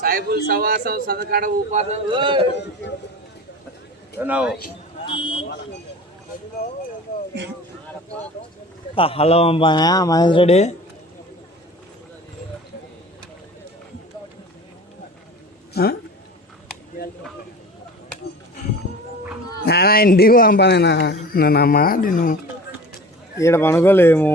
సాయిబుల్ సవాసం సదకాడ ఉపాసం. హలో మహేష్ రెడ్డి? నానా ఇంటికి పంపానేనా నేను అమ్మ నేను ఈడ పనుకోలేము.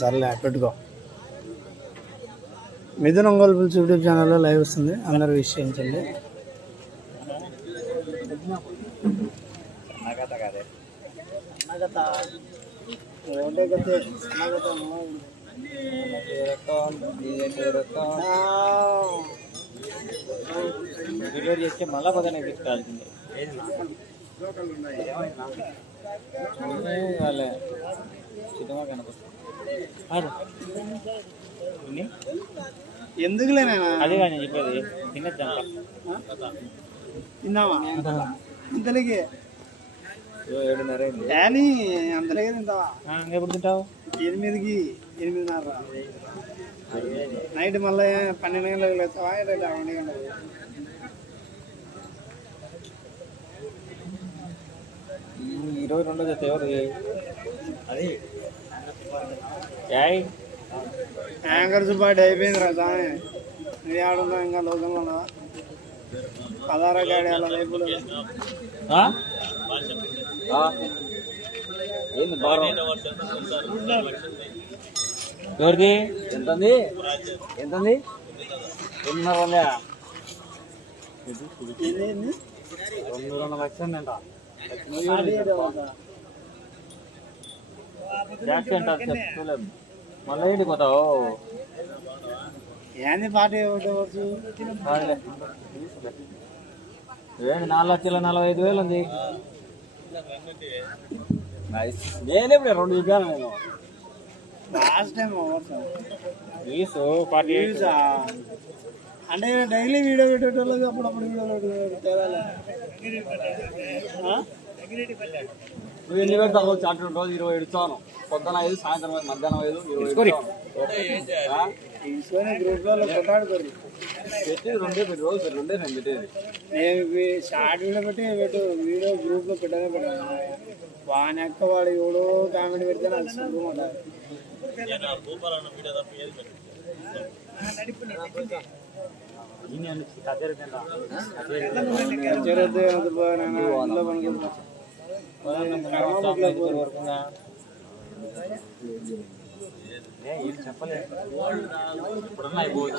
సర్లే పెట్టుకో. మిథున్ ఒంగోలు పులుసు యూట్యూబ్ ఛానల్లో లైవ్ వస్తుంది. అందరూ విష్ చేయించండి. చేస్తే మళ్ళా తీసుకోవాల్సిందే వాళ్ళ సినిమా కనపడుతుంది. ఎందుకులే అదే కానీ చెప్పేది. తినద్దాం తిందామా? ఇంతలోకి? ఏడున్నర అయింది కానీ అంతలోకి తింటావా? ఎప్పుడు తింటావు? ఎనిమిదికి ఎనిమిదిన్నర. నైట్ మళ్ళీ పన్నెండు గంటలకు లేస్తావా? రేపు రెండు గంటలకు? ఇరవై రెండో జత ఎవరు అది. యాంకర్స్ పార్టీ అయిపోయింది రా సామె నువ్వు ఆడున్నా ఇంకా లోకంలో ఉన్నావా పదారా గాడి అలా బాగా ఎవరిది? ఎంతంది? ఎంతంది? రెండున్నర వందా ఏంది? రెండు రెండు లక్షలు అంట ట్యాక్సీ అంట చెప్తలేము మళ్ళీ ఏంటి పోతావు ఏంది పార్టీ కాదులే. ఏంటి నాలుగు లక్షల నలభై ఐదు వేలు ఉంది. నేనే ఇప్పుడు రెండు చెప్పాను నేను. లాస్ట్ టైం ఫార్టీ ఎయిట్ అంటే డైలీ వీడియో పెట్టేటోళ్ళకి అప్పుడప్పుడు వీడియో పెట్టేవాళ్ళ నువ్వు ఎన్ని పెడతావు? రోజు చాటు రోజు ఇరవై ఇస్తాను పొద్దున ఐదు సాయంత్రం ఐదు మధ్యాహ్నం ఐదు ఇరవై పెట్టి రెండే పెట్టి రోజు రెండే నేను పెట్టేది. నేను షార్ట్ వీడియో పెట్టి పెట్టు. వీడియో గ్రూప్లో పెట్టనే పెట్టాను వాని అక్క వాడు ఎవడో కామెంట్ పెడితే నాకు సుఖం ఉంటుంది జరగదు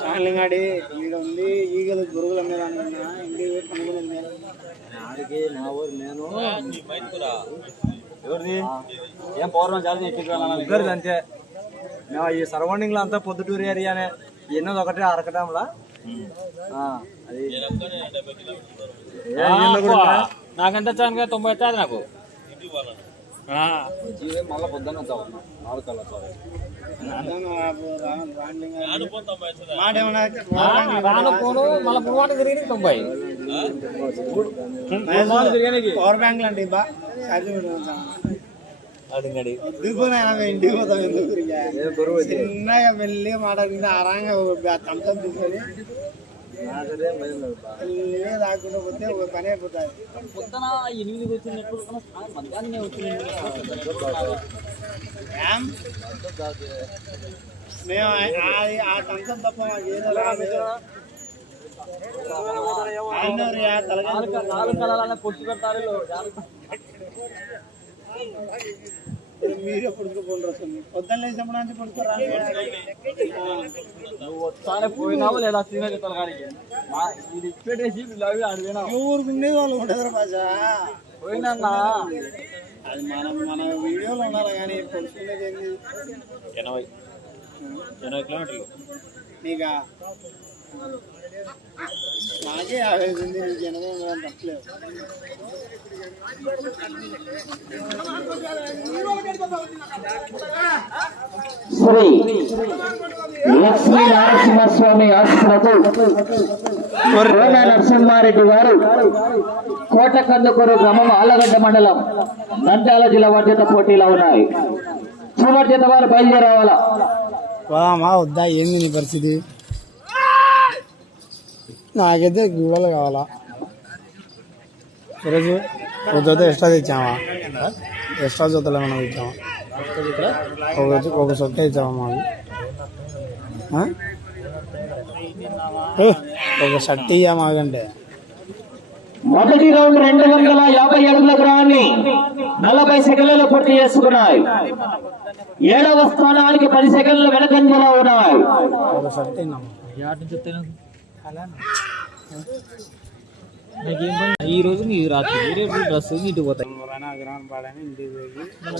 చాలింగాడి ఈడ ఉంది. ఈగలు గురుగుల మీద అనుకున్నా ఆడికి నా ఊరు నేను. ఎవరిది? ఏం పౌర్ణం చాలా ఎక్కించాలి అంతే. మేము ఈ సరౌండింగ్లో అంతా పొద్దుటూరు ఏరియానే ఎన్నోది ఒకటే అరకటంలా. అది. నాకెంత వచ్చాను తొంభై వచ్చాది నాకు. మళ్ళీ పొద్దున్న వచ్చావు నాలుగు కల్లా మాట ఏమన్నా రాను పోను మళ్ళీ పురువాట తిరిగి తొంభై పవర్ బ్యాంక్ లాంటి బా ఛార్జింగ్ పెట్టుకుంటాం అది గడి వద్దుకోనైనా మేము ఇంటికి పోతాం ఎందుకు ఇక? పోతే ఒక పని పొద్దున ఎనిమిదికి వచ్చినప్పుడు వచ్చింది మేము ఆ- తంతం తప్ప మాకు ఏదో నాలుగు కళాలనే పొట్టు కట్టాలి మీరు పుడుచుకోండి అసలు పొద్దున్న లేచినప్పుడు నుంచి ఒకసారి పోయినావు లేదా సీనియర్ చెప్తాను కాడికి? ఇది ఉండేది వాళ్ళు. ఉండదు భాష పోయినా అది మనం మన వీడియోలో ఉండాలి కానీ పొడుచుకునేది ఏంది? ఎనభై. ఎనభై కిలోమీటర్లు. నీకా? నాకే యాభై ఉంది నీకు ఎనభై ఉండడం తప్పలేదు శ్రీ లక్ష్మీ నరసింహస్వామి ఆశీస్సులతో కోన నరసింహారెడ్డి గారు కోటకందుకూరు గ్రామం ఆలగడ్డ మండలం నంద్యాల జిల్లా వర్జత పోటీలో ఉన్నాయి. సువర్జత వారు బయలుదేరావాలా? వద్దా? ఏంది నీ పరిస్థితి? నాకైతే గుడలు కావాలా. ఈరోజు ఒక జత ఎక్స్ట్రా తెచ్చామా? ఎక్స్ట్రా జతలు ఏమైనా తెచ్చామా? ఒక ఒక సొట్ట ఇచ్చామా మాకు ఒక షర్ట్ ఇయ్యా మాకంటే. మొదటి రౌండ్ రెండు వందల యాభై అడుగుల గ్రహాన్ని నలభై సెకండ్లలో పూర్తి చేసుకున్నాయి. ఏడవ స్థానానికి పది సెకండ్లు వెనకంజలో ఉన్నాయి. ఒక షర్ట్ ఇన్నామా నాకేం పని ఈ రోజు నీ రాత్రి రేపు డ్రెస్ ఇటు పోతాయి. అగ్రహం పాడని ఇంటికి పోయి మన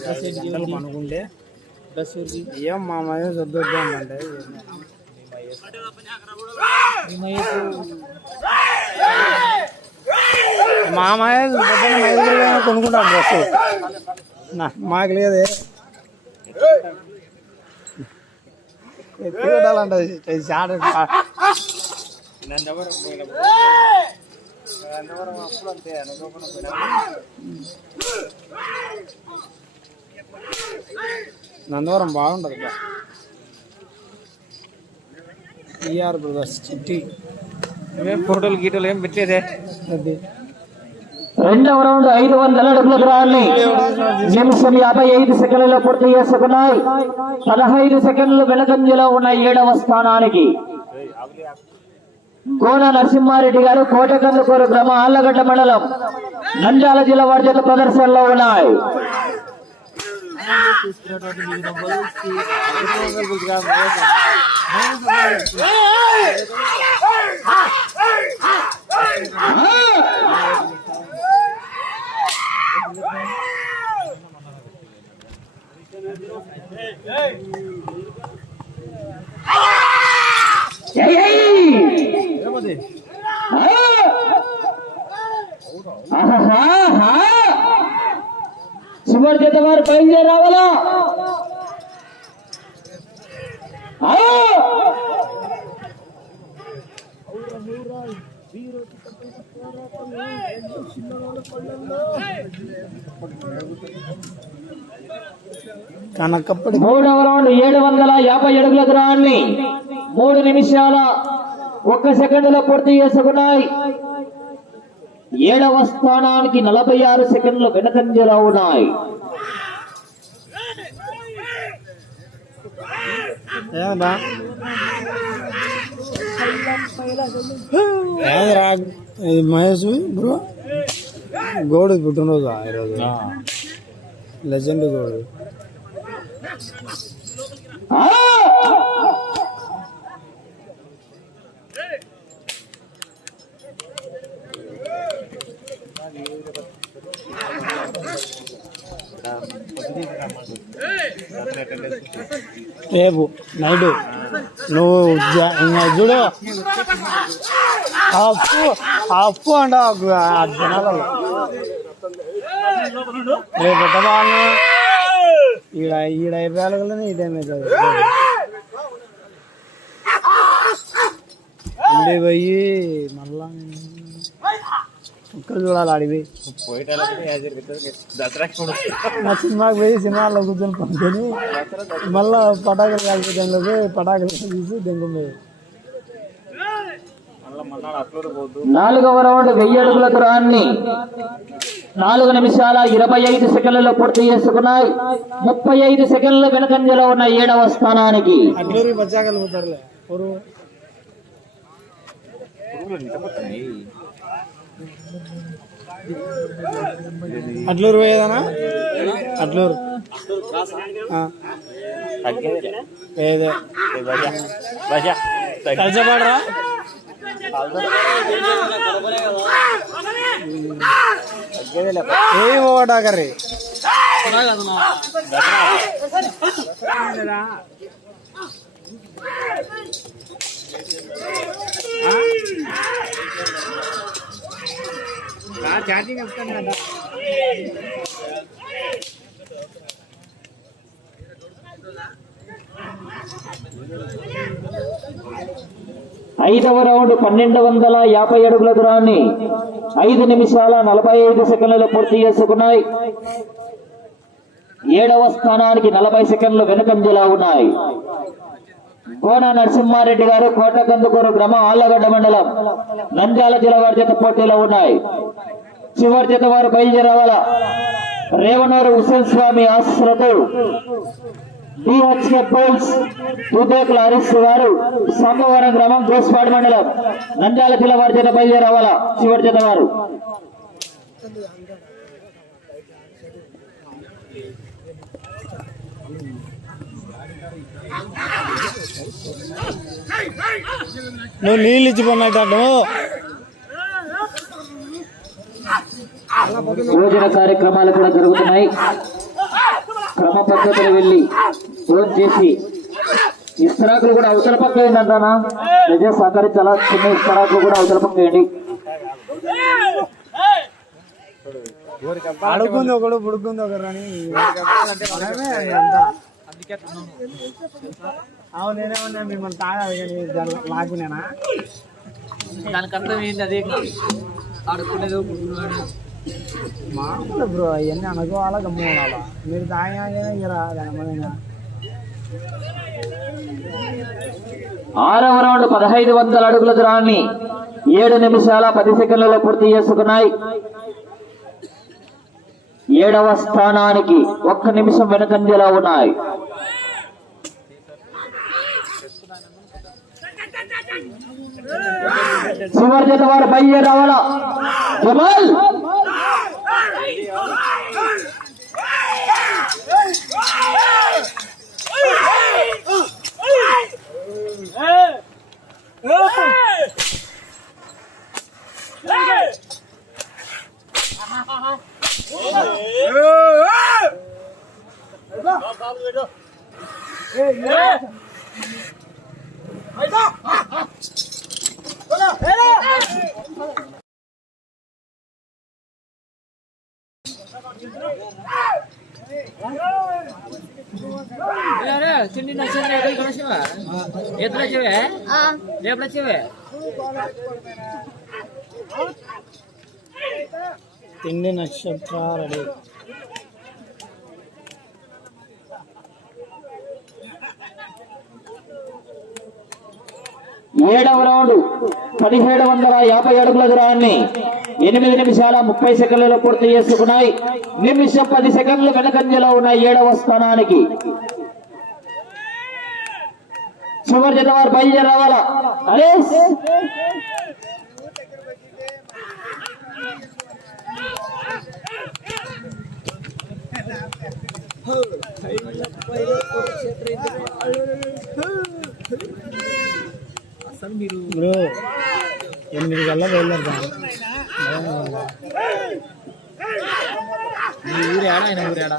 డ్రెస్ ఏం మా మధ్య సర్దొద్దు అంటే మీ మా మాయ పొద్దున్న మైదుగురు కొనుక్కుంటాం డ్రెస్. మాకు లేదే. ఎత్తుకెట్టాలంట షార్ట్. నందవరం బాగుంటుంది బా ఈఆర్ బ్రదర్స్ చిట్టి. ఫోటోలు గీటోలు ఏం పెట్టలేదే? అది. రెండవ రౌండ్ ఐదు వందల అడుగుల గ్రహాన్ని నిమిషం యాభై ఐదు సెకండ్లలో పూర్తి చేసుకున్నాయి. పదహైదు సెకండ్లు వెనకంజలో ఉన్న ఏడవ స్థానానికి కోన నరసింహారెడ్డి గారు కోటకందుకూరు గ్రామ ఆళ్ళగడ్డ మండలం నంద్యాల జిల్లా వర్జత ప్రదర్శనలో ఉన్నాయి Hey, hey! ఆహాహా! చివరి జత వారు బయలుదేరి రావాలా! కనకప్పటి మూడవ రౌండ్ ఏడు వందల యాభై అడుగుల దూరాన్ని మూడు నిమిషాల ఒక్క సెకండ్లో పూర్తి చేసుకున్నాయి. ఏడవ స్థానానికి నలభై ఆరు సెకండ్లు వెనకంజలో ఉన్నాయి. మహేష్ బ్రో? గోడు పుట్టినరోజు ఈరోజు. లెజెండ్ గోడు. రేపు నైట్ నువ్వు జ- ఇంకా చూడు. అప్పు అప్పు అంట జనాలలో. రేపు పెట్టబాలను ఈడ ఈడ అయిపోయాలి కదా ఈ ఉండే పోయి మళ్ళా చూడాలి అడిగి నా సినిమాకి పోయి సినిమాలో కూర్చొని పడుకొని మళ్ళా పటాకులు కాల్చే టైంలో పోయి పటాకులు తీసి దెంగం పోయి నాలుగవ రౌండ్ వెయ్యి అడుగుల దూరాన్ని నాలుగు నిమిషాల ఇరవై ఐదు సెకండ్లలో పూర్తి చేసుకున్నాయి. ముప్పై ఐదు సెకండ్ల వెనకంజలో ఉన్న ఏడవ స్థానానికి. పొరు. అట్లూరు పోయేదానా? అట్లూరు ఆ. ఏదే? కలిసపాడరా ఏ పోవటాకర్రీ ఐదవ రౌండ్ పన్నెండు వందల యాభై అడుగుల దూరాన్ని ఐదు నిమిషాల నలభై ఐదు సెకండ్లలో పూర్తి చేసుకున్నాయి. ఏడవ స్థానానికి నలభై సెకండ్లు వెనుకంజలా ఉన్నాయి. కోన నరసింహారెడ్డి గారు కోటకందుకూరు గ్రామ ఆళ్ళగడ్డ మండలం నంద్యాల జిల్లా వారి చేత పోటీలో ఉన్నాయి. చివరి చేత వారు బయలుదేరవాల? రేవనూరు హుసేన్ స్వామి ఆశీస్సులతో డిహెచ్కే పోల్స్ ఉద్యోగుల హరీష్ గారు సోమవారం గ్రామం గోస్పాడు మండలం నంద్యాల జిల్లా వారి చేత బయలుదేరవాల? చివరి చేత వారు. నువ్వు నీళ్ళు ఇచ్చిపోయినట్టు భోజన కార్యక్రమాలు కూడా జరుగుతున్నాయి. క్రమ పద్ధతిలో వెళ్ళి ఫోన్ చేసి ఇస్తరాకులు కూడా అవతల పక్క ఏంటంటానా నిజ సహకరించాలా? చిన్న ఇస్తరాకులు కూడా అవతల పక్క వేయండి. అడుగుంది ఒకడు బుడుకుంది ఒకరు అని మనమే అంతా. అవును నేనేమన్నా మిమ్మల్ని తాగాలి కానీ లాగునేనా? దానికి అర్థం ఏంటి అదే? ఆడుకునేది మామూలు బ్రో అవన్నీ అనుకోవాలా గమ్ముకోవాలా మీరు దాని ఆరవ రౌండ్ పదహైదు వందల అడుగుల దూరాన్ని ఏడు నిమిషాల పది సెకండ్లలో పూర్తి చేసుకున్నాయి. ఏడవ స్థానానికి ఒక్క నిమిషం వెనుకంజలో ఉన్నాయి. చివరి జత వారు పయ్యే రావాలా? జమాల్ నచ్చింది ఎక్కడ వచ్చావా ఎప్పుడు వచ్చావే వచ్చావే తిండి నక్షత్రాలు ఏడవ రౌండ్ పదిహేడు వందల యాభై అడుగుల దూరాన్ని ఎనిమిది నిమిషాల ముప్పై సెకండ్లలో పూర్తి చేసుకున్నాయి. నిమిషం పది సెకండ్లు వెనకంజలో ఉన్న ఏడవ స్థానానికి చివరి జత వారు బయలుదేరి రావాలా నరేష్ బ్రో ఎనిమిది కల్లా బయలుదేరుతాను నీ ఊరు ఏడా ఆయన ఊరు ఏడా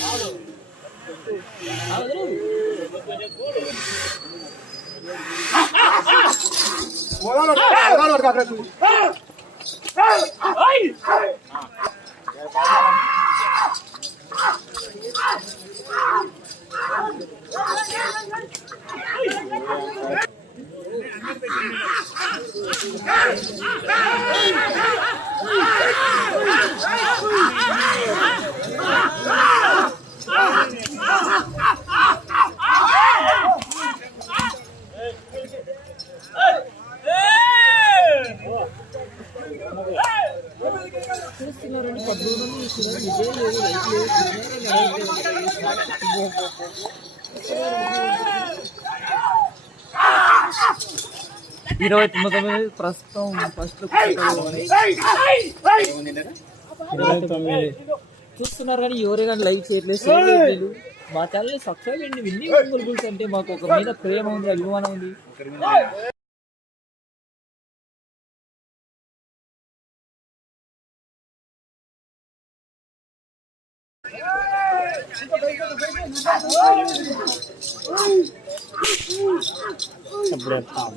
Ah! ఇరవై తొమ్మిది ప్రస్తుతం ఫస్ట్ ఇరవై తొమ్మిది. చూస్తున్నారు కానీ ఎవరే కానీ లైక్ చేయట్లేదు మా ఛానల్ సబ్స్క్రైబ్ చేయండి. విన్ని గూగుల్ బుల్స్ అంటే మాకు ఒక మీద ప్రేమ ఉంది అభిమానం ఉంది. ఎప్పుడు ఎత్తాం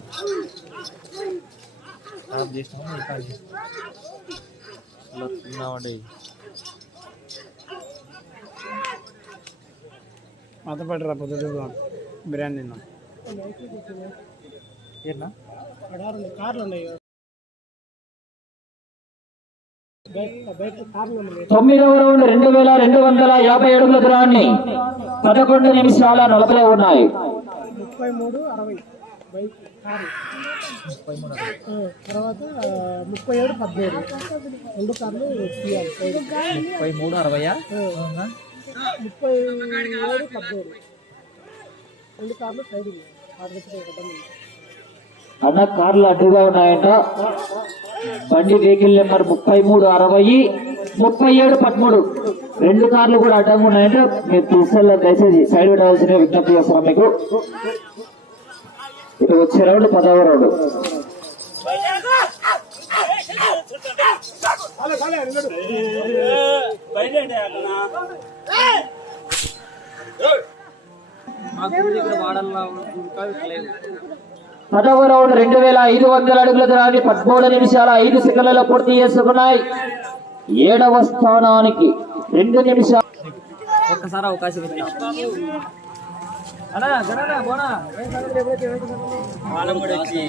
మాత పట్టరా పొద్దుటూరు బిర్యానీ తిన్నాం తొమ్మిదవ రౌండ్ రెండు వేల రెండు వందల యాభై అడుగుల దూరాన్ని పదకొండు నిమిషాల నలభై ఉన్నాయి ముప్పై మూడు అరవై బైక్ కారు తర్వాత ముప్పై ఏడు పద్దెనిమిది రెండు కార్లు తీయాలి ముప్పై మూడు అరవయా ముప్పై ఏడు పద్దెనిమిది రెండు కార్లు సైడ్ అన్న కార్లు అడ్డుగా ఉన్నాయంట. బండి వెహికల్ నెంబర్ ముప్పై మూడు అరవై ముప్పై ఏడు పదమూడు. రెండు కార్లు కూడా అడ్డంగా ఉన్నాయంటే. మీరు తీసుకెళ్ళ దయచేసి సైడ్ పెట్టవలసిన విజ్ఞప్తి చేస్తున్నాం మీకు. ఇటు వచ్చే రౌండ్ పదవ రౌండ్ పదవ రౌండ్ రెండు వేల ఐదు వందల అడుగుల దూరాన్ని పదమూడు నిమిషాల ఐదు సెకండ్లలో పూర్తి చేసుకున్నాయి. ఏడవ స్థానానికి రెండు నిమిషాలు ఒక్కసారి అవకాశం ఇస్తాం అన్నా గణనా బోనా వాళ్ళం కూడా వచ్చి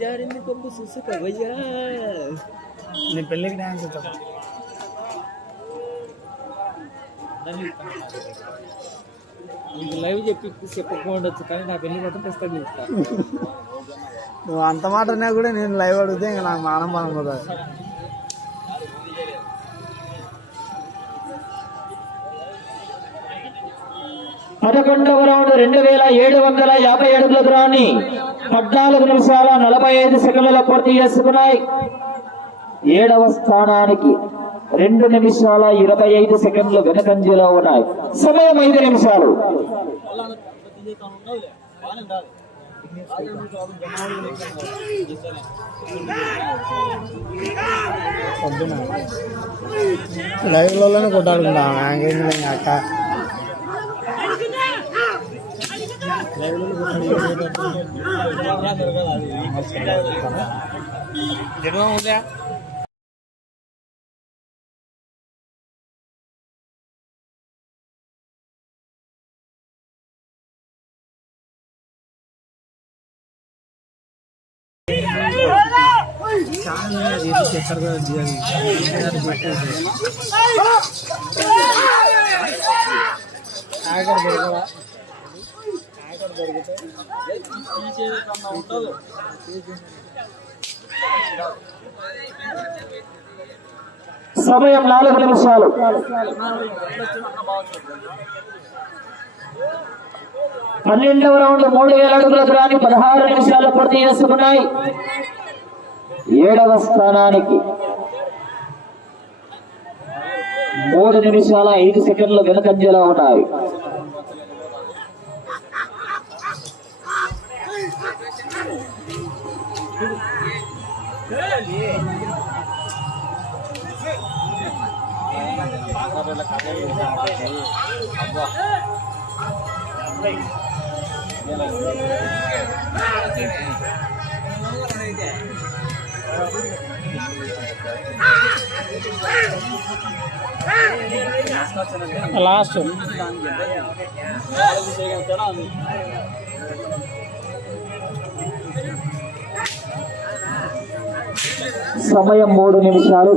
జారింది కొమ్ము సుసుక భయ్యా నీ పెళ్ళికి డ్యాన్స్ చెప్పు నీకు లైవ్ చెప్పి చెప్పకపోవచ్చు కానీ నా పెళ్ళి మాత్రం ప్రస్తుతం చెప్తా నువ్వు అంత మాట అన్నా కూడా నేను లైవ్ అడిగితే ఇంకా నాకు మానం మానం పోతుంది పదకొండవ రౌండ్ రెండు వేల ఏడు వందల యాభై అడుగుల దూరాన్ని పద్నాలుగు నిమిషాల నలభై ఐదు సెకండ్లలో పూర్తి చేసుకున్నాయి. ఏడవ స్థానానికి రెండు నిమిషాల ఇరవై ఐదు సెకండ్లు వెనకంజలో ఉన్నాయి. సమయం ఐదు నిమిషాలు. లైవ్లోనే కొట్టాడుకుంటా నాకేం లేదు అక్క సమయం నాలుగు నిమిషాలు. పన్నెండవ రౌండ్ మూడు వేల అడుగుల దూరాన్ని పదహారు నిమిషాలు పూర్తి చేసుకున్నాయి. ఏడవ స్థానానికి. మూడు నిమిషాల ఐదు సెకండ్లు వెనుకంజలో ఉన్నాయి లాస్ట్ సమయం మూడు నిమిషాలు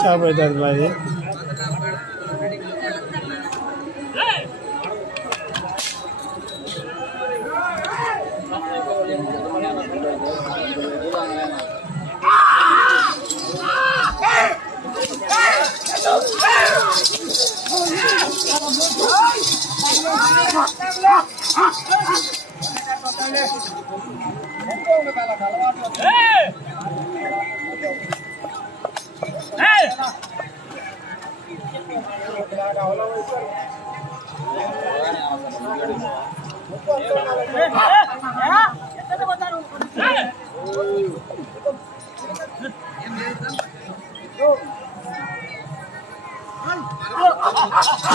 చేప అవుతుంది బాయ్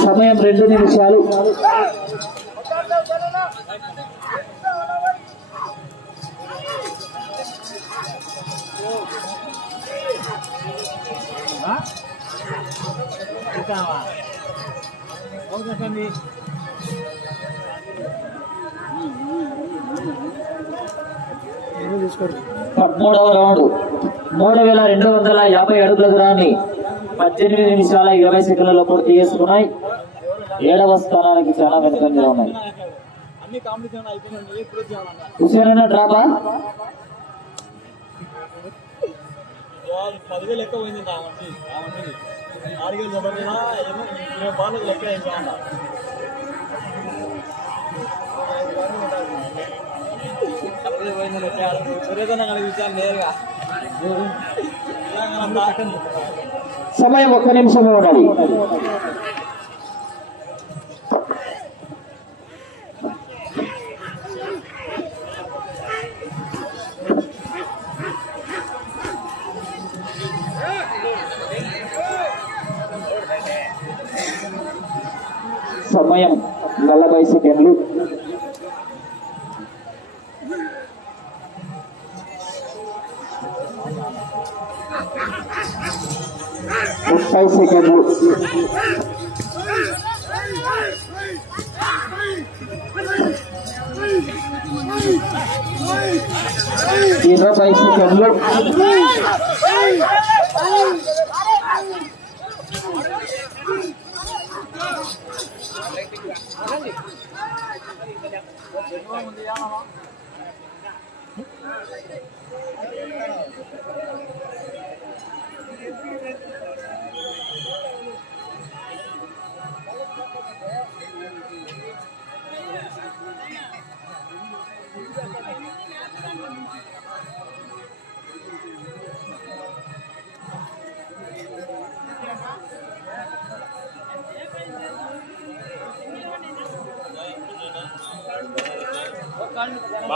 సమయం రెండు నిమిషాలు పదమూడవ రౌండ్. మూడు వేల రెండు వందల యాభై అడుగుల దూరాన్ని పద్దెనిమిది నిమిషాల ఇరవై సెకండ్లలో పూర్తి చేసుకున్నాయి. ఏడవ స్థానానికి చాలా వెనుకంజలో ఉన్నాయి. హుసేన్ డ్రాపా పదివేలు లెక్క పోయింది ఆ చదవలేదా ఏమో ఇరవై బాగా లెక్క ఇంకా లెక్క సమయం ఒక్క నిమిషం ఉండాలి ఫైవ్ సెకండ్లు ఇరవై సెకండ్లు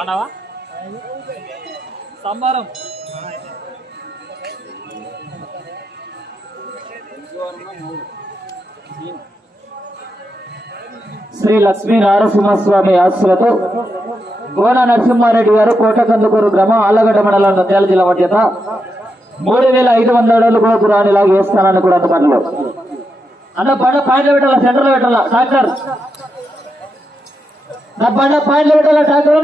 బాగున్నావా సంబారం. శ్రీ లక్ష్మీ నారసింహస్వామి ఆశలతో గోన నరసింహారెడ్డి గారు కోటకందుకూరు గ్రామం ఆలగడ్డ మండలం నంద్యాల జిల్లా మధ్యత మూడు వేల ఐదు వందల అడుగులు కూడా ఇలాగ వేస్తానని కూడా అందుబాటులో అన్న పాయింట్లు పెట్టాలా? సెంటర్లో పెట్టాలా? ట్రాక్టర్ నా బండ పాయింట్లు పెట్టాలా ట్రాక్టర్